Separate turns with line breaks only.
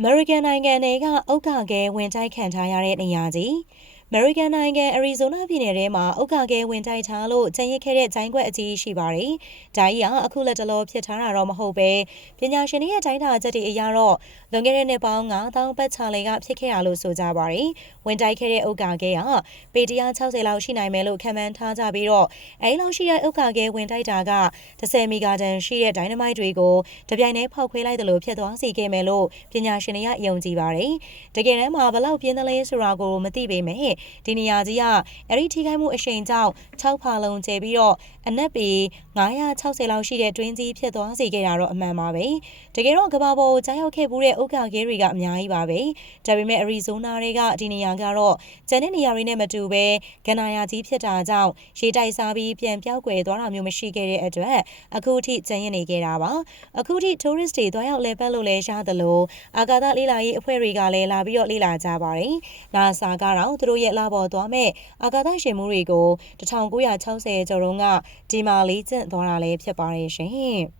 အမေရိကန်နိုင်ငံထဲကဥက္ကာခဲဝင်တိုက်ခံထားရတဲ့နေရာကြီး အမေရိကန်နိုင်ငံအရီဇိုနာပြည်နယ်ထဲမှာဥက္ကာခဲဝင်တိုက်ထားလို့ကျန်ရစ်ခဲ့တဲ့ဂျိုင်းခွက်အကြီးရှိပါတယ်။ဒါကြီးကအခုလက်တလောဖြစ်ထားတာတော့မဟုတ်ပဲပညာရှင်တွေရဲ့တိုင်းတာချက်တွေအရတော့လွန်ခဲ့တဲ့နှစ်ပေါင်း9000ပတ်ချာလေကဖြစ်ခဲ့ရလို့ဆိုကြပါတယ်။ဝင်တိုက်ခဲ့တဲ့ဥက္ကာခဲကပေ160လောက်ရှိနိုင်မယ်လို့ခန့်မှန်းထားကြပြီးတော့အဲဒီလောက်ရှိတဲ့ဥက္ကာခဲဝင်တိုက်တာက10မီဂါတန်ရှိတဲ့ဒိုင်နမိုက်တွေကိုတပြိုင်တည်းဖောက်ခွဲလိုက်တယ်လို့ဖြစ်သွားစေခဲ့မယ်လို့ပညာရှင်တွေကယုံကြည်ပါတယ်။တကယ်တမ်းမှာဘလောက်ပြင်းသလဲဆိုတာကိုမသိပေမဲ့ဒီနေရာကြီးကအဲ့ဒီထိခိုက်မှုအရှိန်ကြောင့်6ဖာလုံးကျပြီးတော့အနက်ပေ960လောက်ရှိတဲ့တွင်းကြီးဖြစ်သွားစေခဲ့တာတော့အမှန်ပါပဲ။တကယ်တော့ကဘာပေါ်ကိုကြားရောက်ခဲ့မှုတဲ့ဥက္ကာခဲတွေကအများကြီးပါပဲ။ဒါပေမဲ့အရီဇိုနာတွေကဒီနေရာကတော့ကျန်တဲ့နေရာတွေနဲ့မတူပဲကနာယာကြီးဖြစ်တာကြောင့်ရေတိုက်စားပြီးပြန်ပြောက်ကွယ်သွားတာမျိုးမရှိခဲ့တဲ့အတွက်အခုထိကျန်ရနေခဲ့တာပါ။အခုထိ tourist တွေသွားရောက်လည်ပတ်လို့လည်းရသလိုအာကာသလေးလာရေးအဖွဲ့တွေကလည်းလာပြီးတော့လေ့လာကြပါတယ်။ NASA ကတော့သူတို့ရဲ့လာပေါ်သွားမဲ့အာကာသရှင်မှုတွေကို1960ကျော်တုန်းကဒီမာလေးကျင့်သွားတာလည်းဖြစ်ပါတယ်ရှင်။